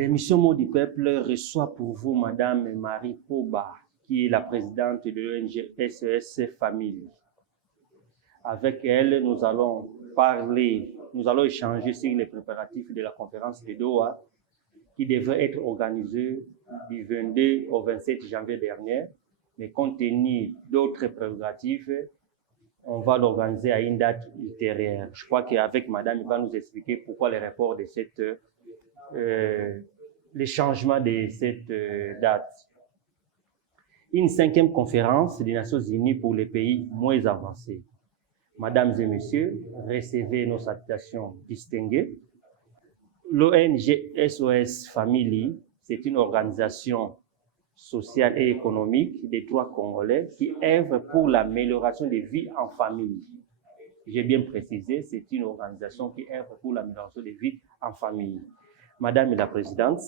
L'émission Mots du Peuple reçoit pour vous Madame Marie Poba, qui est la présidente de l'ONG SES Family. Avec elle, nous allons échanger sur les préparatifs de la conférence de Doha, qui devrait être organisée du 22 au 27 janvier dernier, mais compte tenu d'autres prérogatives, on va l'organiser à une date ultérieure. Je crois qu'avec Madame, il va nous expliquer pourquoi les rapports de les changements de cette date. Une 5e conférence des Nations Unies pour les pays moins avancés. Mesdames et messieurs, recevez nos salutations distinguées. L'ONG SOS Family, c'est une organisation sociale et économique des droits congolais qui œuvre pour l'amélioration des vies en famille. J'ai bien précisé, c'est une organisation qui œuvre pour l'amélioration des vies en famille. Madame la Présidente,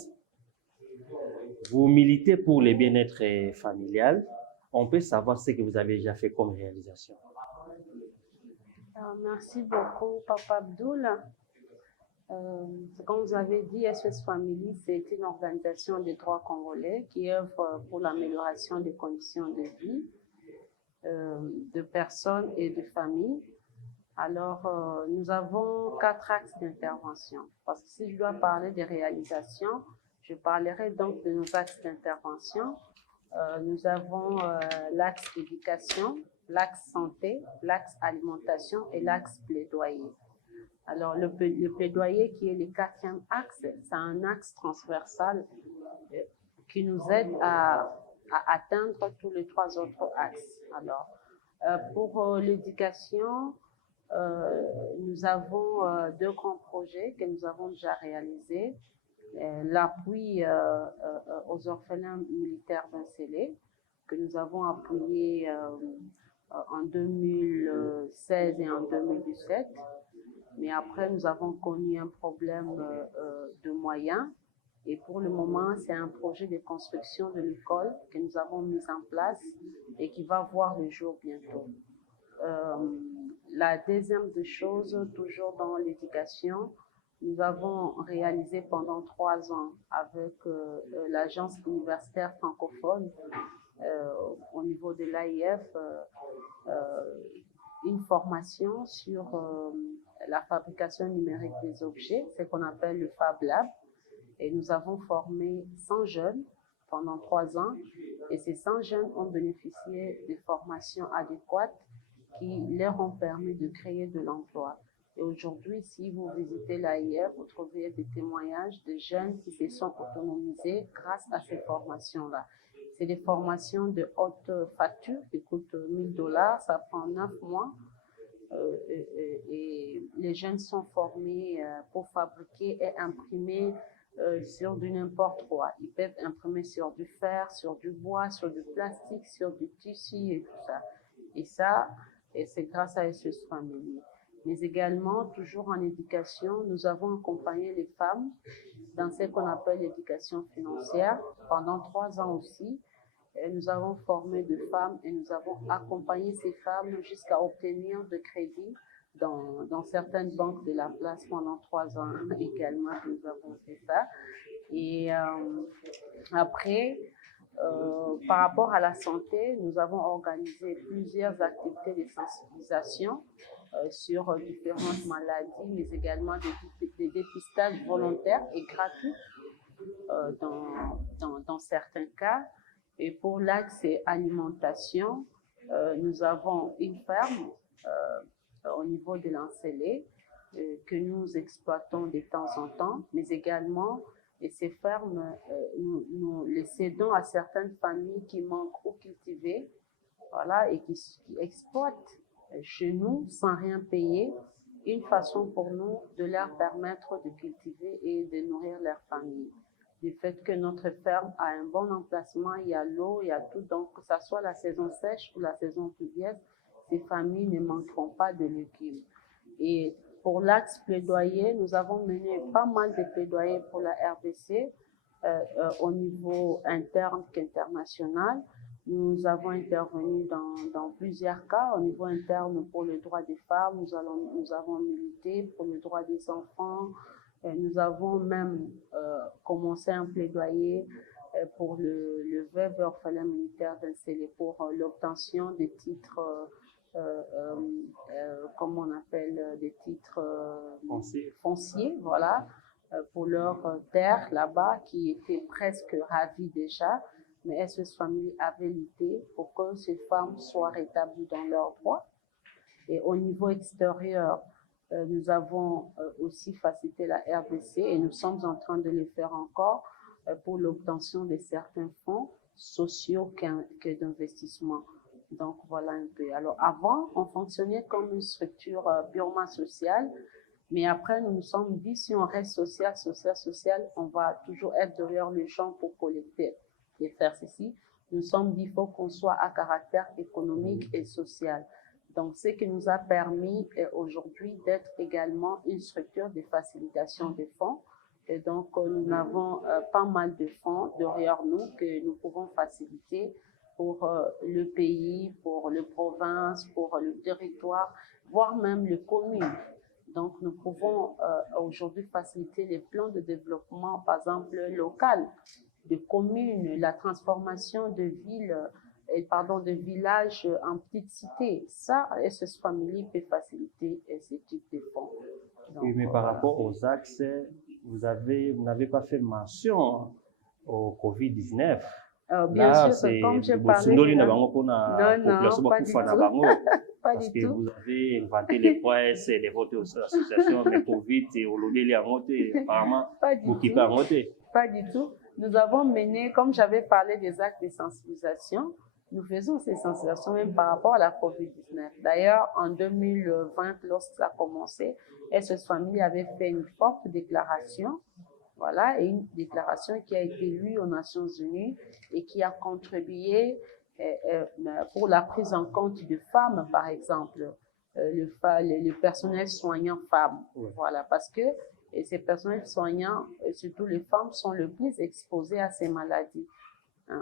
vous militez pour le bien-être familial. On peut savoir ce que vous avez déjà fait comme réalisation. Merci beaucoup, Papa Abdoul. Comme vous avez dit, SOS Family, c'est une organisation des droits congolais qui œuvre pour l'amélioration des conditions de vie de personnes et de familles. Alors, nous avons 4 axes d'intervention. Parce que si je dois parler des réalisations, je parlerai donc de nos axes d'intervention. Nous avons l'axe éducation, l'axe santé, l'axe alimentation et l'axe plaidoyer. Alors, le plaidoyer qui est le 4e axe, c'est un axe transversal qui nous aide à atteindre tous les 3 autres axes. Alors, pour l'éducation, nous avons 2 grands projets que nous avons déjà réalisés. L'appui aux orphelins militaires d'Insélé, que nous avons appuyé en 2016 et en 2017. Mais après, nous avons connu un problème de moyens. Et pour le moment, c'est un projet de construction de l'école que nous avons mis en place et qui va voir le jour bientôt. La deuxième des choses, toujours dans l'éducation, nous avons réalisé pendant 3 ans avec l'agence universitaire francophone au niveau de l'AIF une formation sur la fabrication numérique des objets, ce qu'on appelle le Fab Lab. Et nous avons formé 100 jeunes pendant 3 ans et ces 100 jeunes ont bénéficié de formations adéquates qui leur ont permis de créer de l'emploi. Et aujourd'hui, si vous visitez l'AIF, vous trouverez des témoignages de jeunes qui se sont autonomisés grâce à ces formations-là. C'est des formations de haute facture qui coûtent $1000, ça prend 9 mois. Et les jeunes sont formés pour fabriquer et imprimer sur du n'importe quoi. Ils peuvent imprimer sur du fer, sur du bois, sur du plastique, sur du tissu et tout ça. Et c'est grâce à SOS Family. Mais également, toujours en éducation, nous avons accompagné les femmes dans ce qu'on appelle l'éducation financière pendant 3 ans aussi. Et nous avons formé des femmes et nous avons accompagné ces femmes jusqu'à obtenir de crédits dans certaines banques de la place pendant 3 ans également. Nous avons fait ça. Et après, par rapport à la santé, nous avons organisé plusieurs activités de sensibilisation sur différentes maladies, mais également des dépistages volontaires et gratuits dans certains cas. Et pour l'axe alimentation, nous avons une ferme au niveau de l'Ancélé que nous exploitons de temps en temps, mais également, et ces fermes, nous les cédons à certaines familles qui manquent ou cultivées, voilà, et qui exploitent chez nous sans rien payer, une façon pour nous de leur permettre de cultiver et de nourrir leur famille. Du fait que notre ferme a un bon emplacement, il y a l'eau, il y a tout, donc que ce soit la saison sèche ou la saison pluvieuse, ces familles ne manqueront pas de légumes. Et pour l'axe plaidoyer, nous avons mené pas mal de plaidoyers pour la RDC au niveau interne qu'international. Nous avons intervenu dans plusieurs cas. Au niveau interne, pour les droits des femmes, nous avons milité pour les droits des enfants, Nous avons même commencé un plaidoyer pour le veuve et orphelin militaire d'inscellé pour l'obtention des titres, comment on appelle, des titres fonciers, voilà, pour leur terre là-bas, qui étaient presque ravis déjà. Mais SOS Family avait lutté pour que ces femmes soient rétablies dans leurs droits. Et au niveau extérieur, nous avons aussi facilité la RDC et nous sommes en train de le faire encore pour l'obtention de certains fonds sociaux que d'investissement. Donc voilà un peu. Alors avant, on fonctionnait comme une structure purement sociale, mais après nous nous sommes dit si on reste social, on va toujours être derrière le champ pour collecter et faire ceci. Nous nous sommes dit il faut qu'on soit à caractère économique et social. Donc, ce qui nous a permis aujourd'hui d'être également une structure de facilitation des fonds. Et donc, nous avons pas mal de fonds derrière nous que nous pouvons faciliter pour le pays, pour les provinces, pour le territoire, voire même les communes. Donc, nous pouvons aujourd'hui faciliter les plans de développement, par exemple, local, de communes, la transformation de villes, de villages en petites cités. Ça, SOS Family peut faciliter ce type de fonds. Donc, oui, mais par rapport aux axes, vous n'avez pas fait mention au Covid-19. Bien sûr, c'est comme j'ai parlé. Non, pas du tout. Pas parce du que tout. vous avez inventé les presse, les votes aux associations, mais Covid, et au lieu de voter, apparemment, vous qui pas voter. Pas du tout. Nous avons mené, comme j'avais parlé des actes de sensibilisation, nous faisons ces sensibilisations même par rapport à la COVID-19. D'ailleurs, en 2020, lorsque ça a commencé, SOS Family avait fait une forte déclaration, voilà, et une déclaration qui a été lue aux Nations Unies et qui a contribué pour la prise en compte de femmes, par exemple, le personnel soignant femmes, voilà, parce que ces personnels soignants, surtout les femmes, sont le plus exposées à ces maladies.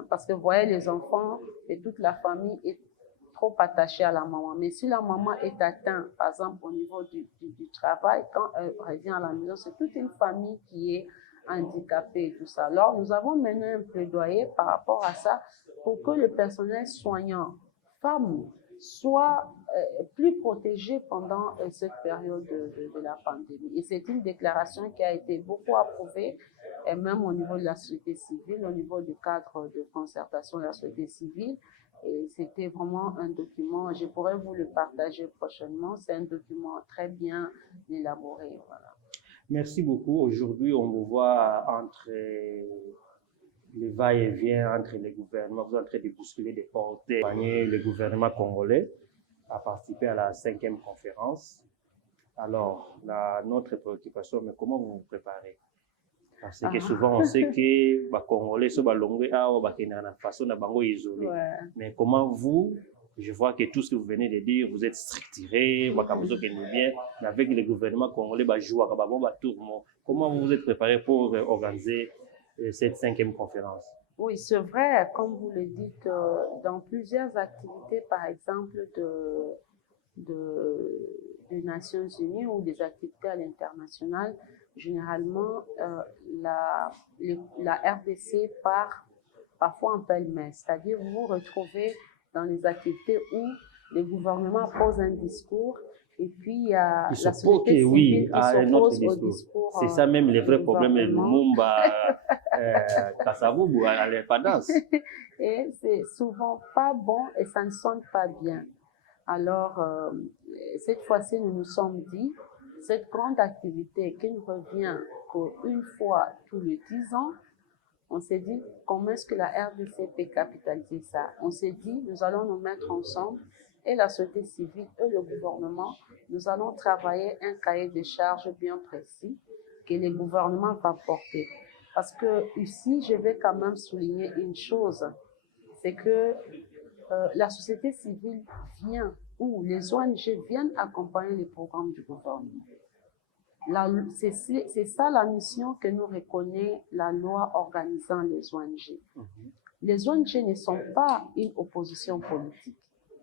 Parce que vous voyez, les enfants et toute la famille est trop attachée à la maman. Mais si la maman est atteinte, par exemple, au niveau du travail, quand elle revient à la maison, c'est toute une famille qui est handicapée et tout ça. Alors, nous avons mené un plaidoyer par rapport à ça pour que le personnel soignant femme soit plus protégé pendant cette période de la pandémie. Et c'est une déclaration qui a été beaucoup approuvée, et même au niveau de la société civile, au niveau du cadre de concertation de la société civile. Et c'était vraiment un document, je pourrais vous le partager prochainement, c'est un document très bien élaboré. Voilà. Merci beaucoup. Aujourd'hui, on vous voit entre les va-et-vient entre les gouvernements, vous êtes en train de bousculer des portes, le gouvernement congolais a participé à la 5e conférence. Alors, notre préoccupation, mais comment vous vous préparez? Parce que souvent, on sait que les Congolais sont isolés. Mais comment vous, je vois que tout ce que vous venez de dire, vous êtes structuré, mais avec le gouvernement congolais, comment vous vous êtes préparé pour organiser cette 5e conférence? Oui, c'est vrai, comme vous le dites, dans plusieurs activités, par exemple, des Nations Unies ou des activités à l'international, généralement, la RDC part parfois en pêle-mêle, c'est-à-dire vous vous retrouvez dans les activités où le gouvernement pose un discours et puis il y a la société civile qui s'oppose au discours. C'est ça même le vrai problème de Lumumba, Kasavubu à l'indépendance. Et c'est souvent pas bon et ça ne sonne pas bien. Alors, cette fois-ci, nous nous sommes dit, cette grande activité qui ne revient qu'une fois tous les 10 ans, on s'est dit, comment est-ce que la RDC peut capitaliser ça? On s'est dit, nous allons nous mettre ensemble, et la société civile et le gouvernement, nous allons travailler un cahier de charges bien précis que le gouvernement va porter. Parce que ici, je vais quand même souligner une chose, c'est que la société civile vient, ou les ONG viennent accompagner les programmes du gouvernement. C'est ça la mission que nous reconnaît la loi organisant les ONG. Les ONG ne sont pas une opposition politique,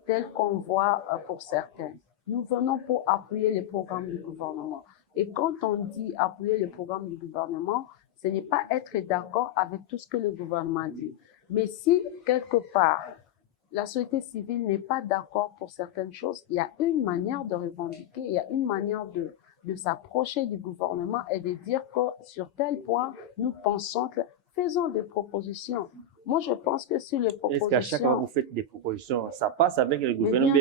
telle qu'on voit pour certains. Nous venons pour appuyer les programmes du gouvernement. Et quand on dit appuyer le programme du gouvernement, ce n'est pas être d'accord avec tout ce que le gouvernement dit. Mais si, quelque part, la société civile n'est pas d'accord pour certaines choses, il y a une manière de revendiquer, il y a une manière de s'approcher du gouvernement et de dire que sur tel point, nous pensons que faisons des propositions. Moi, je pense que si les propositions... Est-ce qu'à chaque fois que vous faites des propositions, ça passe avec le gouvernement?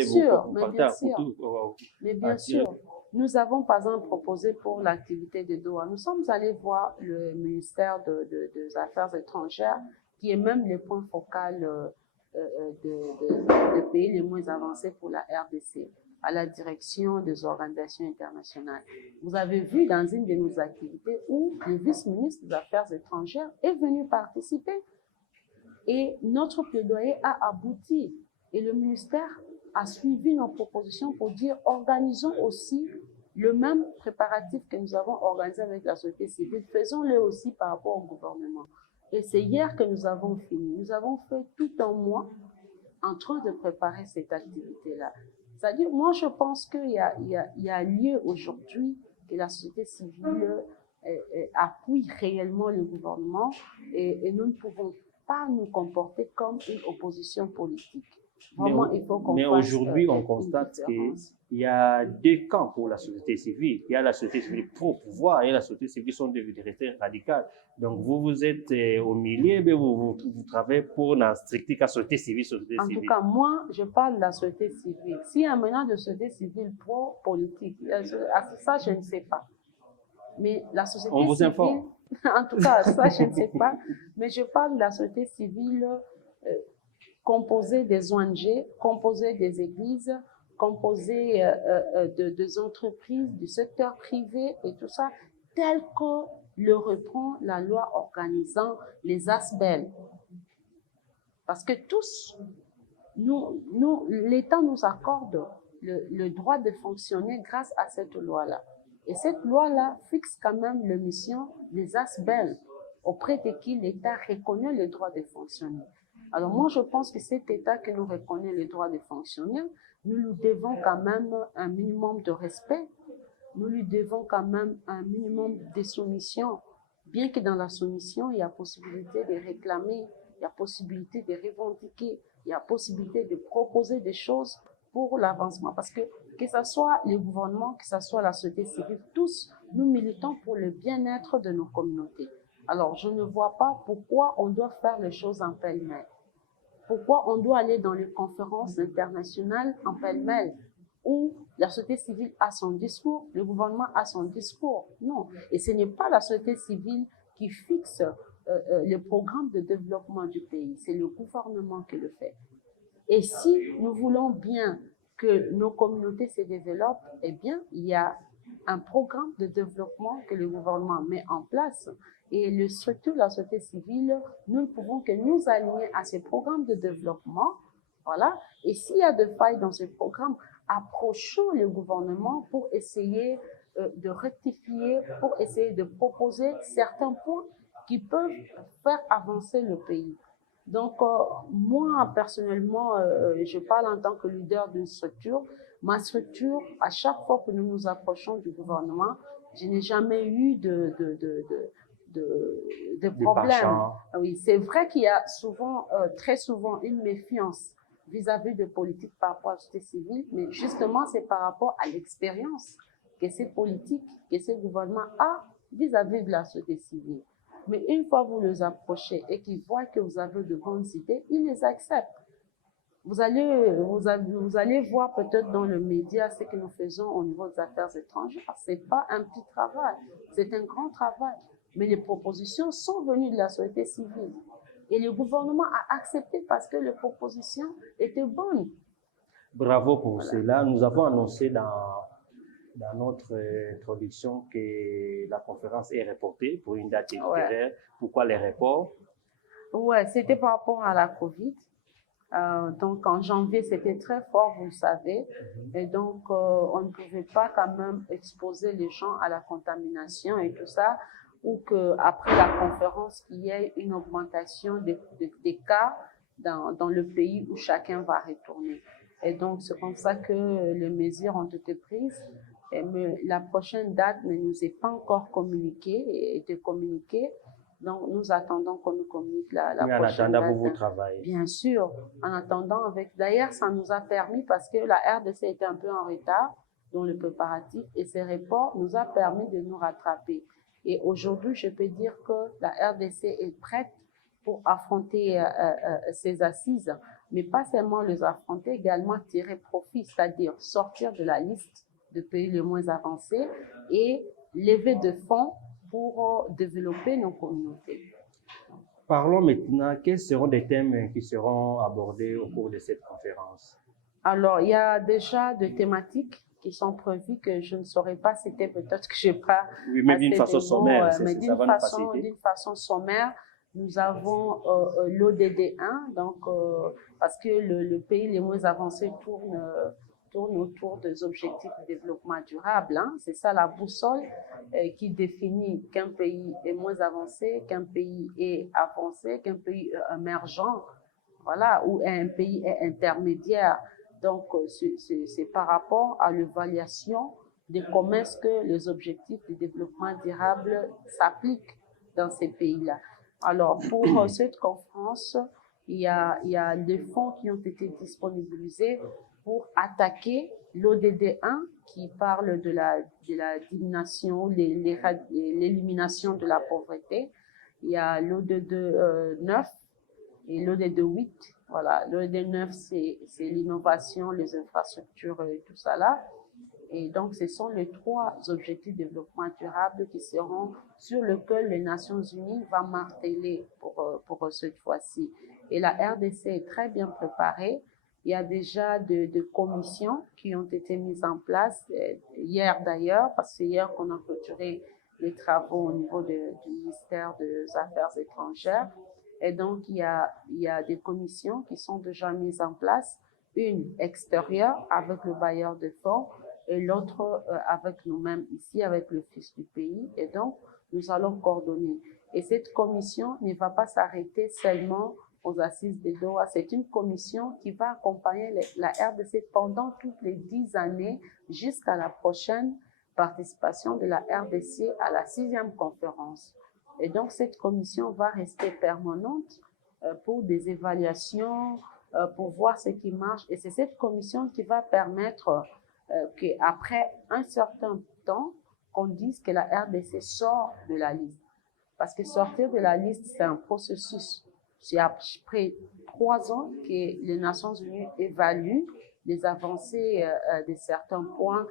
Mais bien sûr. Nous avons, par exemple, proposé pour l'activité de Doha. Nous sommes allés voir le ministère des Affaires étrangères, qui est même le point focal des pays les moins avancés pour la RDC, à la direction des organisations internationales. Vous avez vu dans une de nos activités où le vice-ministre des Affaires étrangères est venu participer. Et notre plaidoyer a abouti. Et le ministère a suivi nos propositions pour dire organisons aussi le même préparatif que nous avons organisé avec la société civile, faisons-le aussi par rapport au gouvernement. Et c'est hier que nous avons fini. Nous avons fait tout un mois en train de préparer cette activité-là. C'est-à-dire, moi, je pense qu'il y a lieu aujourd'hui que la société civile appuie réellement le gouvernement et nous ne pouvons pas nous comporter comme une opposition politique. Vraiment, il faut qu'on fasse. Mais aujourd'hui, on constate qu'il y a deux camps pour la société civile. Il y a la société civile pro-pouvoir et la société civile sont des vérités radicales. Donc, vous êtes au milieu, mais vous travaillez pour la stricte société civile. En tout cas, moi, je parle de la société civile. S'il y a maintenant de société civile pro-politique, ça, je ne sais pas. Mais la société civile... On vous informe. En tout cas, ça, je ne sais pas. Mais je parle de la société civile composée des ONG, composée des églises, composée des entreprises, du secteur privé et tout ça, tel que le reprend la loi organisant les ASBEL. Parce que tous, l'État nous accorde le droit de fonctionner grâce à cette loi-là. Et cette loi-là fixe quand même la mission des ASBEL, auprès de qui l'État reconnaît le droit de fonctionner. Alors moi, je pense que cet État qui nous reconnaît le droit de fonctionner, nous lui devons quand même un minimum de respect, nous lui devons quand même un minimum de soumission, bien que dans la soumission, il y a possibilité de réclamer, il y a possibilité de revendiquer, il y a possibilité de proposer des choses pour l'avancement. Parce que ce soit le gouvernement, que ce soit la société civile, tous, nous militons pour le bien-être de nos communautés. Alors, je ne vois pas pourquoi on doit faire les choses en pêle-mêle. Pourquoi on doit aller dans les conférences internationales en pêle-mêle, où la société civile a son discours, le gouvernement a son discours. Non. Et ce n'est pas la société civile qui fixe le programme de développement du pays. C'est le gouvernement qui le fait. Et si nous voulons bien que nos communautés se développent, eh bien, il y a un programme de développement que le gouvernement met en place. Et le structure de la société civile, nous ne pouvons que nous aligner à ces programmes de développement. Voilà. Et s'il y a des failles dans ce programme, approchons le gouvernement pour essayer de rectifier, pour essayer de proposer certains points qui peuvent faire avancer le pays. Donc, moi, personnellement, je parle en tant que leader d'une structure. Ma structure, à chaque fois que nous nous approchons du gouvernement, je n'ai jamais eu de problème. Oui, c'est vrai qu'il y a souvent, très souvent, une méfiance vis-à-vis de politique par rapport à la société civile, mais justement, c'est par rapport à l'expérience que ces politiques, que ce gouvernement a vis-à-vis de la société civile. Mais une fois que vous les approchez et qu'ils voient que vous avez de bonnes idées, ils les acceptent. Vous allez voir peut-être dans le média ce que nous faisons au niveau des affaires étrangères. Ce n'est pas un petit travail, c'est un grand travail. Mais les propositions sont venues de la société civile. Et le gouvernement a accepté parce que les propositions étaient bonnes. Bravo pour cela. Nous avons annoncé dans notre introduction que la conférence est reportée pour une date ultérieure. Pourquoi les reports? Ouais, c'était par rapport à la COVID. Donc en janvier, c'était très fort, vous le savez. Et donc, on ne pouvait pas quand même exposer les gens à la contamination et tout ça, ou qu'après la conférence, il y ait une augmentation des cas dans le pays où chacun va retourner. Et donc, c'est comme ça que les mesures ont été prises. Mais la prochaine date ne nous est pas encore communiquée, été communiquée. Donc, nous attendons qu'on nous communique la prochaine date. Mais en attendant, vous travaillez. Bien sûr. En attendant, d'ailleurs, ça nous a permis, parce que la RDC était un peu en retard dans le préparatif, et ces reports nous a permis de nous rattraper. Et aujourd'hui, je peux dire que la RDC est prête pour affronter ces assises, mais pas seulement les affronter, également tirer profit, c'est-à-dire sortir de la liste de pays les moins avancés et lever de fonds pour développer nos communautés. Parlons maintenant, quels seront des thèmes qui seront abordés au cours de cette conférence? Alors, il y a déjà des thématiques qui sont prévues que je ne saurais pas citer, peut-être que je n'ai pas. Oui, mais d'une façon sommaire, mais d'une façon sommaire, nous avons l'ODD 1, donc, parce que le pays les moins avancés tourne autour des objectifs de développement durable. Hein. C'est ça la boussole qui définit qu'un pays est moins avancé, qu'un pays est avancé, qu'un pays est émergent, voilà, ou un pays est intermédiaire. Donc, c'est par rapport à l'évaluation de comment est-ce que les objectifs de développement durable s'appliquent dans ces pays-là. Alors, pour cette conférence, il y a des fonds qui ont été disponibilisés pour attaquer l'ODD 1 qui parle de la diminution, l'élimination de la pauvreté. Il y a l'ODD 9 et l'ODD 8. Voilà, l'ODD 9, c'est l'innovation, les infrastructures et tout ça là. Et donc, ce sont les 3 objectifs de développement durable qui seront sur lesquels les Nations Unies vont marteler pour cette fois-ci. Et la RDC est très bien préparée. Il y a déjà de commissions qui ont été mises en place, hier d'ailleurs, parce que c'est hier qu'on a clôturé les travaux au niveau du ministère des Affaires étrangères. Et donc, il y a des commissions qui sont déjà mises en place, une extérieure avec le bailleur de fonds et l'autre avec nous-mêmes ici, avec le fils du pays. Et donc, nous allons coordonner. Et cette commission ne va pas s'arrêter seulement aux assises de Doha. C'est une commission qui va accompagner la RDC pendant toutes les 10 années jusqu'à la prochaine participation de la RDC à la 6e conférence. Et donc, cette commission va rester permanente pour des évaluations, pour voir ce qui marche. Et c'est cette commission qui va permettre qu'après un certain temps, qu'on dise que la RDC sort de la liste. Parce que sortir de la liste, c'est un processus. C'est après 3 ans que les Nations Unies évaluent les avancées de certains points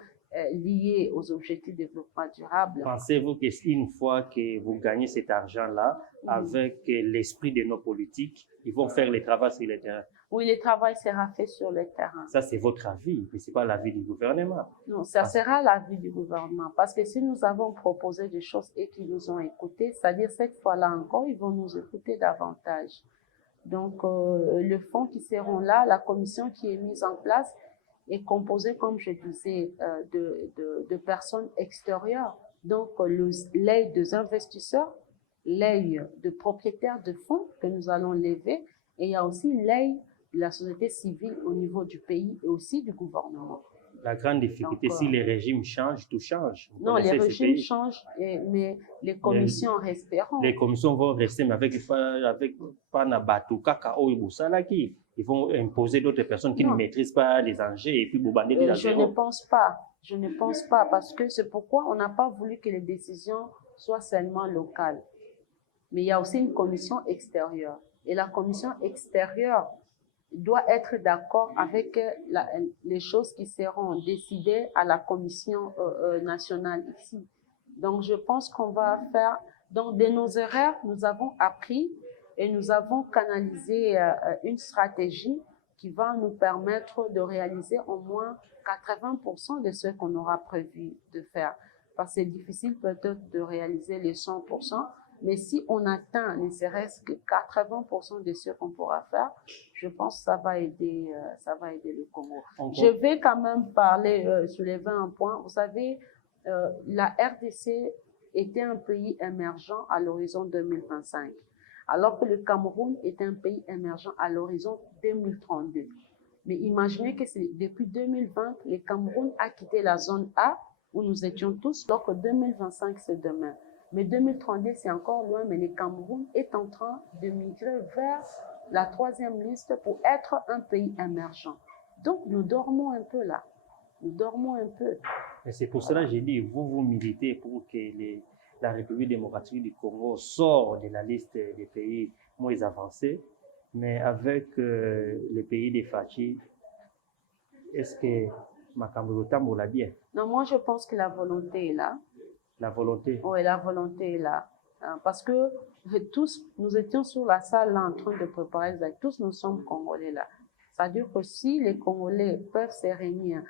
liés aux objectifs de développement durable. Pensez-vous qu'une fois que vous gagnez cet argent-là, avec l'esprit de nos politiques, ils vont faire le travail sur le terrain? Oui, le travail sera fait sur le terrain. Ça, c'est votre avis, mais ce n'est pas l'avis du gouvernement. Non, ça sera l'avis du gouvernement. Parce que si nous avons proposé des choses et qu'ils nous ont écoutés, c'est-à-dire cette fois-là encore, ils vont nous écouter davantage. Donc, le fonds qui seront là, la commission qui est mise en place, est composée, comme je disais, de personnes extérieures. Donc, l'œil des investisseurs, l'œil de propriétaires de fonds que nous allons lever, et il y a aussi l'œil de la société civile au niveau du pays et aussi du gouvernement. La grande difficulté, donc, si les régimes changent, tout change. Non, les régimes changent, mais les commissions resteront. Les commissions vont rester, mais avec Panabatu, Kakao et Boussalaki. Ils vont imposer d'autres personnes qui ne maîtrisent pas les enjeux et puis Boubané dit la Je ne pense pas. Je ne pense pas parce que c'est pourquoi on n'a pas voulu que les décisions soient seulement locales. Mais il y a aussi une commission extérieure. Et la commission extérieure doit être d'accord avec les choses qui seront décidées à la commission nationale ici. Donc, je pense qu'on va faire... Donc, de nos erreurs, nous avons appris et nous avons canalisé une stratégie qui va nous permettre de réaliser au moins 80% de ce qu'on aura prévu de faire. Parce que c'est difficile peut-être de réaliser les 100%, mais si on atteint ne serait-ce que 80% de ce qu'on pourra faire, je pense que ça va aider le Congo. Je vais quand même soulever un point. Vous savez, la RDC était un pays émergent à l'horizon 2025, alors que le Cameroun est un pays émergent à l'horizon 2032. Mais imaginez que c'est depuis 2020, le Cameroun a quitté la zone A où nous étions tous, alors que 2025, c'est demain. Mais 2032, c'est encore loin, mais le Cameroun est en train de migrer vers la 3e liste pour être un pays émergent. Donc, nous dormons un peu là. Nous dormons un peu. Et c'est pour cela que j'ai dit, vous militez pour que la République démocratique du Congo sorte de la liste des pays moins avancés, mais avec les pays des Fachi, est-ce que Makamburuta l'a bien? Non, moi je pense que la volonté est là. La volonté? Oui, la volonté est là. Parce que tous, nous étions sur la salle là en train de préparer les actes. Tous nous sommes Congolais là. C'est-à-dire que si les Congolais peuvent se réunir,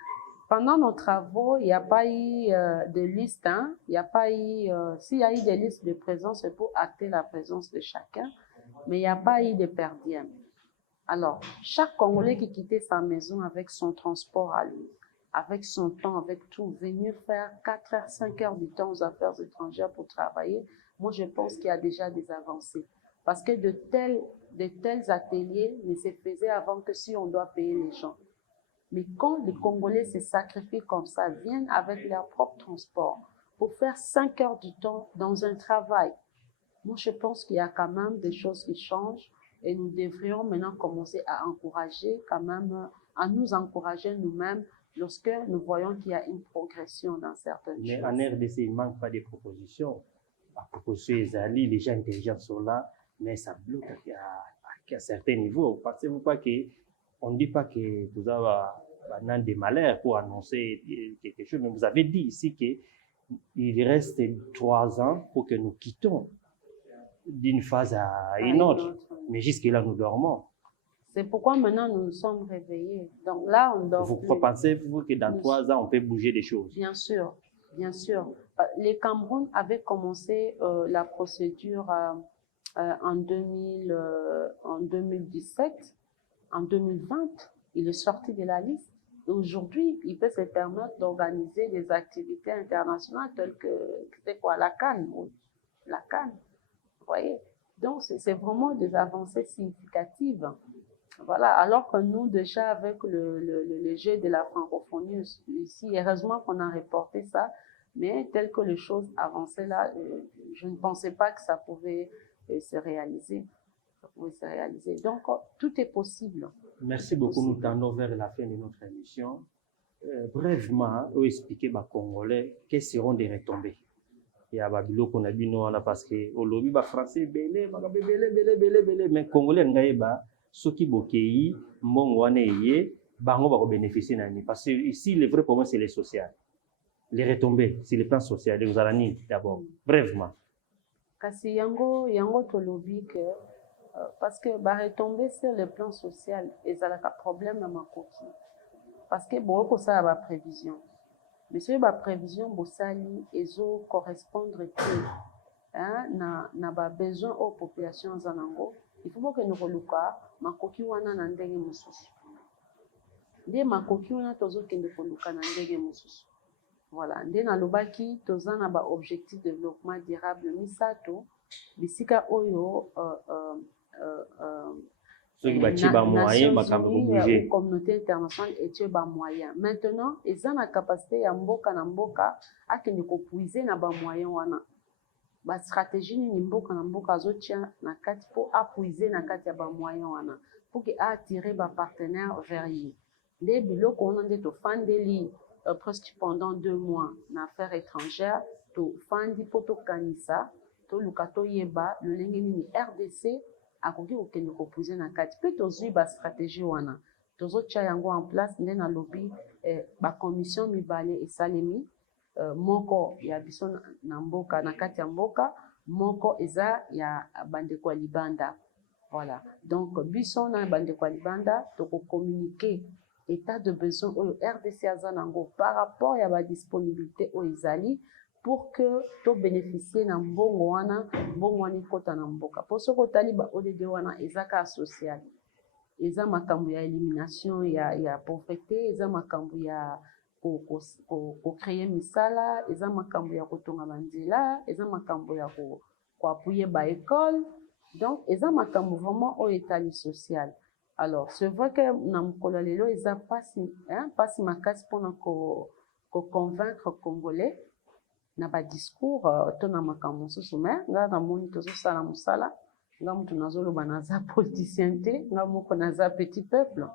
pendant nos travaux, il n'y a pas eu de liste, hein? Il n'y a pas eu, s'il y a eu des listes de présence, c'est pour acter la présence de chacun, mais il n'y a pas eu de perdième. Alors, chaque Congolais qui quittait sa maison avec son transport à lui, avec son temps, avec tout, venir faire 4 heures, 5 heures du temps aux affaires étrangères pour travailler, moi je pense qu'il y a déjà des avancées. Parce que de tels ateliers ne se faisaient avant que si on doit payer les gens. Mais quand les Congolais se sacrifient comme ça, viennent avec leur propre transport pour faire 5 heures du temps dans un travail, moi je pense qu'il y a quand même des choses qui changent et nous devrions maintenant commencer à encourager quand même, à nous encourager nous-mêmes lorsque nous voyons qu'il y a une progression dans certaines choses. Mais en RDC, il ne manque pas de propositions. La proposition Ezali, les gens intelligents sont là, mais ça bloque à certains niveaux. Pensez-vous pas qu'on ne dit pas que vous avez des malheurs pour annoncer quelque chose, mais vous avez dit ici qu'il reste 3 ans pour que nous quittons d'une phase à une autre. Mais jusque-là, nous dormons. C'est pourquoi maintenant nous nous sommes réveillés. Donc là, on dort. Vous pensez-vous que dans 3 ans, on peut bouger des choses? Bien sûr, bien sûr. Les Cameroun avaient commencé la procédure en 2017, en 2020, il est sorti de la liste. Aujourd'hui, il peut se permettre d'organiser des activités internationales telles que, c'est quoi, la CAN, la CAN, vous voyez. Donc, c'est vraiment des avancées significatives. Voilà, alors que nous, déjà, avec le jeu de la francophonie ici, heureusement qu'on a reporté ça, mais tel que les choses avançaient là, je ne pensais pas que ça pouvait se réaliser. Donc, tout est possible. Merci beaucoup. Nous tendons vers la fin de notre émission. Brièvement, vous expliquez aux Congolais quelles seront des retombées. Il y a Babilo qu'on a dit non là parce que au lobby ba français belé, mais Congolais n'gaïba soki bokei mbongo wana yé bango ba bénéficier nani parce que ici le vrai problème c'est les social. Les retombées sur le plan social de Uzalani d'abord. Brièvement. Kasi yango to lobby que parce que ba retomber sur le plan social ezalaka problème na makoki parce que beaucoup ça ba prévision mais sur ba prévision bosali ezo correspondre hein na ba besoin aux populations zanango il faut que nous reluka makoki wana na ndenge mususu nde makoki wana tozo kende koluka na ndenge mususu voilà nde na lobaki toza na ba objectif de développement durable misato bisika oyo ceux qui bâtissent bas moyen, la communauté internationale et bas moyen. Maintenant, ils ont la capacité à mboka na mboka à que nous puiser na bas moyen wana. Ba stratégie ni mboka na mboka zotia na kati pour appuiser na kati ya bas moyen wana pour que attirer bas partenaires vers lui. Les biloko on a to fandeli presque pendant 2 mois na affaires étrangères to fandi poto kanisa to lukato yeba le lengeni RDC akoki kokende koposer na kati pe tozwi ba stratégie wana tozotia yango en place nde na lobi ba commission mibale esalemi moko ya biso na mboka na kati ya mboka moko eza ya bandeko ya libanda voilà donc biso na bandeko ya libanda toko communiquer état de besoin oyo RDC aza nango par rapport ya ba disponibilité oyo ezali pour que to bénéficier na mbongo wana kota na mboka pour ce kotali ba ODD wana ezaka social eza makambo ya élimination ya pauvreté eza makambo ya ko créer misala eza makambo ya kotonga banzela eza makambo ya ko appuyer ba école donc eza makambo vraiment o etali social alors c'est vrai que na mokolo lelo eza pasi makasi pona ko convaincre Congolais na ba discours to na makambo mosusu me nga namoni tozosala mosala nga mutu nazoloba naza politicien te nga moko naza petit peuple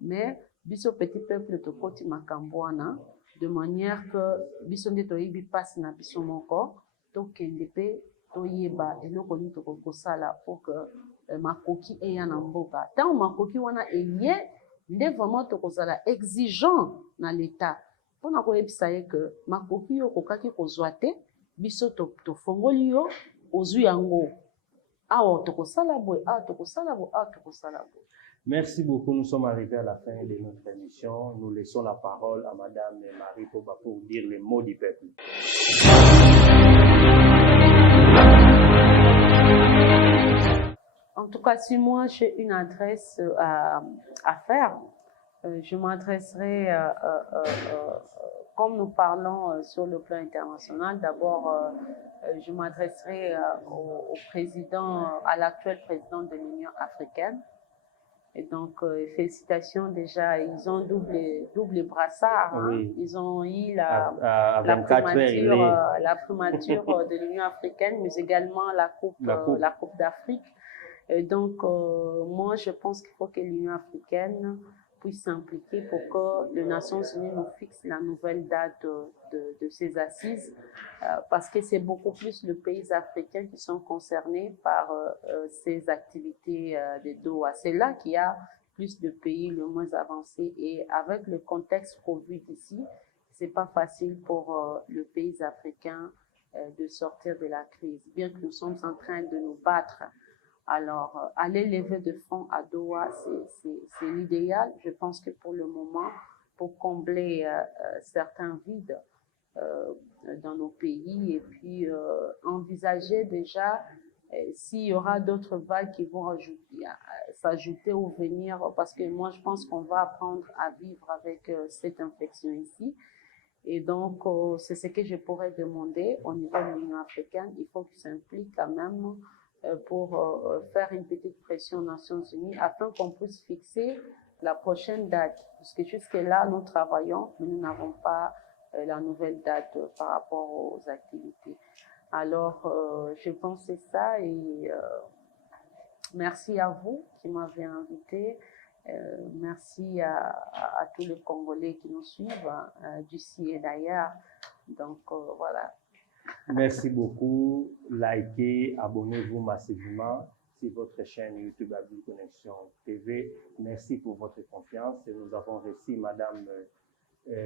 mais biso petit peuple tokoti makambo wana de manière que biso nde toyebi mpasi na biso moko tokende mpe toyeba eloko nini tokosala pour que makoki eya na mboka ntango makoki wana eye nde vraiment tokozala exigeant na l'état mpona koyebisa ye ke makoki yo okokaki kozwa te biso tofongoli yo ozwi yango awa tokosala boye awa tokosala boye awa tokosala boye. Merci beaucoup. Nous sommes arrivés à la fin de notre émission. Nous laissons la parole à Madame Marie Poba pour dire les mots du peuple. En tout cas, si moi j'ai une adresse à faire, je m'adresserai, comme nous parlons sur le plan international, d'abord je m'adresserai au président, à l'actuel président de l'Union africaine. Et donc, félicitations déjà, ils ont double brassard. Hein. Oui. Ils ont eu la primature de l'Union africaine, mais également la Coupe d'Afrique. Et donc, moi, je pense qu'il faut que l'Union africaine puisse s'impliquer pour que les Nations Unies nous fixent la nouvelle date de ces assises, parce que c'est beaucoup plus les pays africains qui sont concernés par ces activités de Doha. C'est là qu'il y a plus de pays le moins avancés, et avec le contexte Covid ici, c'est pas facile pour les pays africains de sortir de la crise, bien que nous sommes en train de nous battre. Alors, aller lever de fonds à Doha, c'est l'idéal. Je pense que pour le moment, pour combler certains vides dans nos pays, et puis envisager déjà s'il y aura d'autres vagues qui vont s'ajouter ou venir, parce que moi, je pense qu'on va apprendre à vivre avec cette infection ici. Et donc, c'est ce que je pourrais demander au niveau de l'Union africaine. Il faut qu'ils s'impliquent quand même pour faire une petite pression aux Nations Unies afin qu'on puisse fixer la prochaine date. Parce que jusque-là, nous travaillons, mais nous n'avons pas la nouvelle date par rapport aux activités. Alors, je pense que c'est ça, et merci à vous qui m'avez invité. Merci à tous les Congolais qui nous suivent d'ici et d'ailleurs. Donc, voilà. Merci beaucoup. Likez, abonnez-vous massivement sur votre chaîne YouTube Abdul Connexion TV. Merci pour votre confiance. Et nous avons reçu Madame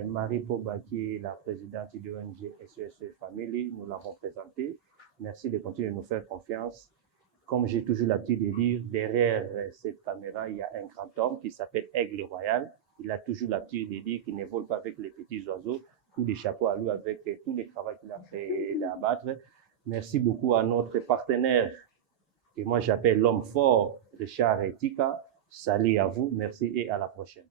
Marie Poba, qui est la présidente de l'ONG SES Family. Nous l'avons présentée. Merci de continuer de nous faire confiance. Comme j'ai toujours l'habitude de dire, derrière cette caméra, il y a un grand homme qui s'appelle Aigle Royal. Il a toujours l'habitude de dire qu'il ne vole pas avec les petits oiseaux. Coup de chapeau à lui avec tous les travaux qu'il a fait d'abattre. Merci beaucoup à notre partenaire, que moi j'appelle l'homme fort, Richard Etika. Salut à vous, merci et à la prochaine.